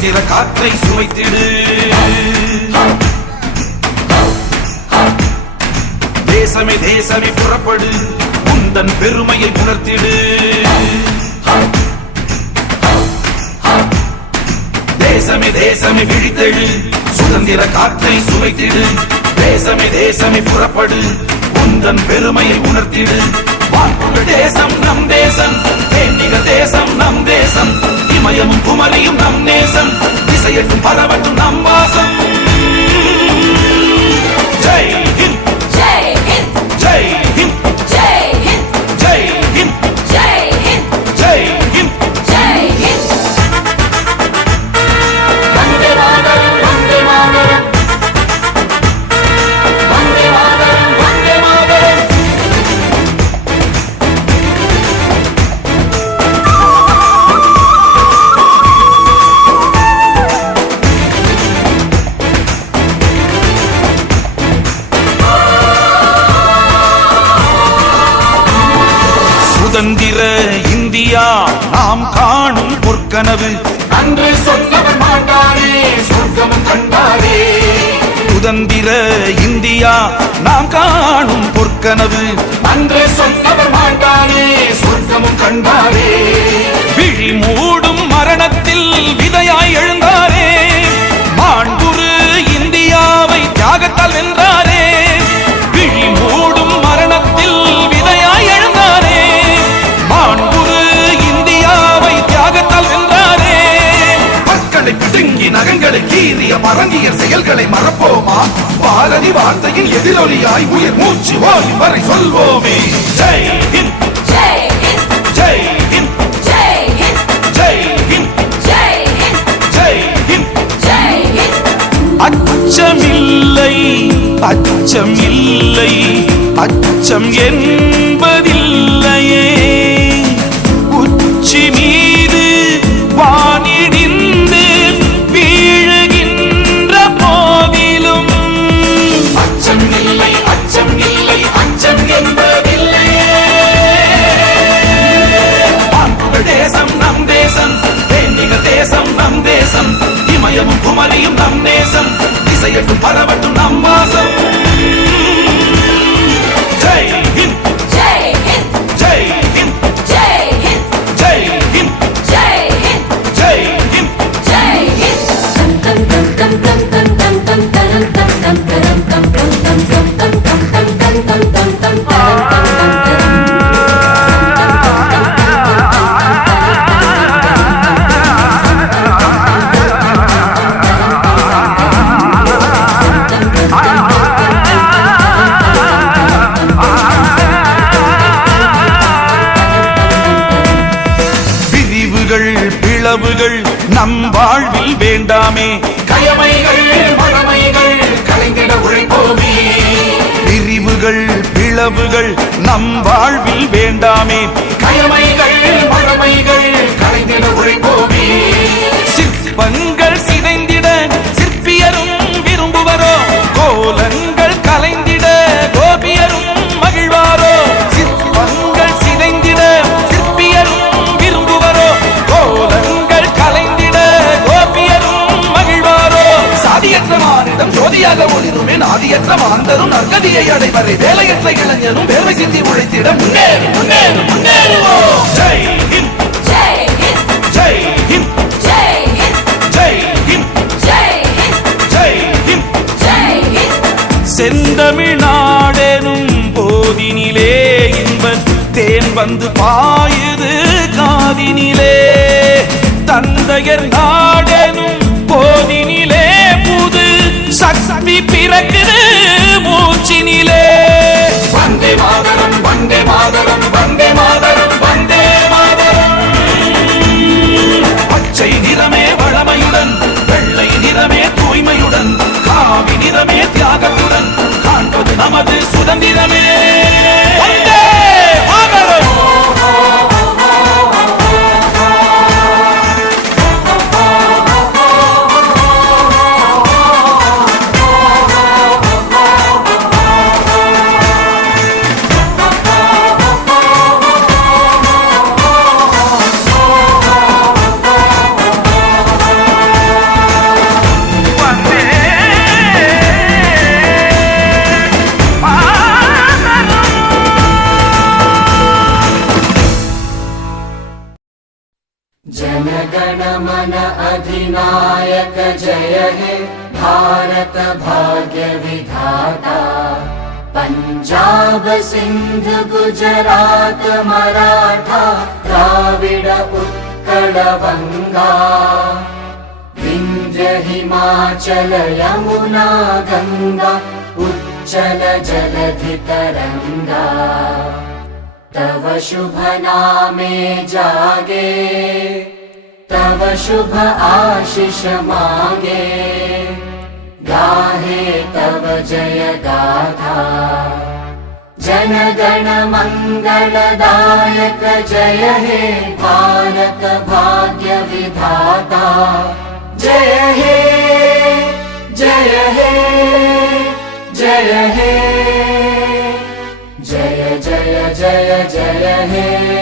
சில காற்றை சுமைத்திடு தேசமே தேசமே புறப்படு. உந்தன் பெருமையை உணர்த்திடு. தேசமே தேசமே விழித்தெழு. சுதந்திர காற்றை சுவைத்திடு. தேசமே தேசமே புறப்படு. உந்தன் பெருமையை உணர்த்திடு. வான்புகழ் தேசம் தேசம் ఎటు అలవాటు నమ్మాసం. சுதந்திர இந்தியா நாம் காணும் பொற்கனவு. அன்று சொன்னவர் சொர்க்கமும் கண்டாரே சுதந்திர இந்தியா நாம் காணும் பொற்கனவு. அன்று சொன்னவர் சொர்க்கமும் கண்டாரே விழி செயல்களை மறப்போமா? பாரதி வார்த்தையின் எதிரொலியாய் உயிர் மூச்சு ஓய் வரை சொல்வோமே. ஜெய் ஹிந்த். ஜெய் ஹிந்த். ஜெய் ஹிந்த். ஹிந்த். அச்சமில்லை அச்சமில்லை அச்சம் என்பதில்லையே தேசம் நம் தேசம் இமயமும் குமரியும் நம் தேசம் திசையட்டும் பரவட்டும் நம் வாசம் ஜெய் நம் வாழ்வில் வேண்டாமே. கயமைகள் மழமைகள் கலைந்திட உழைப்போமே. பிரிவுகள் பிளவுகள் நம் வாழ்வில் வேண்டாமே. கயமைகள் மழமைகள் கலைந்திட உழைப்போமே. சிற்பங்கள் நாதியற்ற மாந்தரும் நற்கதியை அடைவரை. வேலையற்ற இளைஞனும் வேலை சிந்தி உழைத்திட முன்னேறு முன்னேறு முன்னேறுவோம் Jai Hind. Jai Hind, Jai Hind. Jai Hind, Jai Hind. Jai Hind, Jai Hind. Jai Hind. செந்தமிழ்நாடெனும் போதினிலே இன்பத் தேன் வந்து பாயுது காதினிலே. தந்தையர் நாடெனும் போதினிலே புது சக்தி பிறக்குது மூச்சினிலே. मन अधिनायक जय हे भारत भाग्य विधाता। पञ्जाब सिन्ध गुजरात मराठा द्राविड वङ्गा विन्ध्य हिमाचल यमुना गङ्गा उच्चल जलधि तरङ्गा तव शुभ नामे जागे तव शुभ आशिष मागे। गाहे तव जय गाथा जनगण मङ्गलदायक जय हे भारत भाग्य विधाता। जय हे ahead.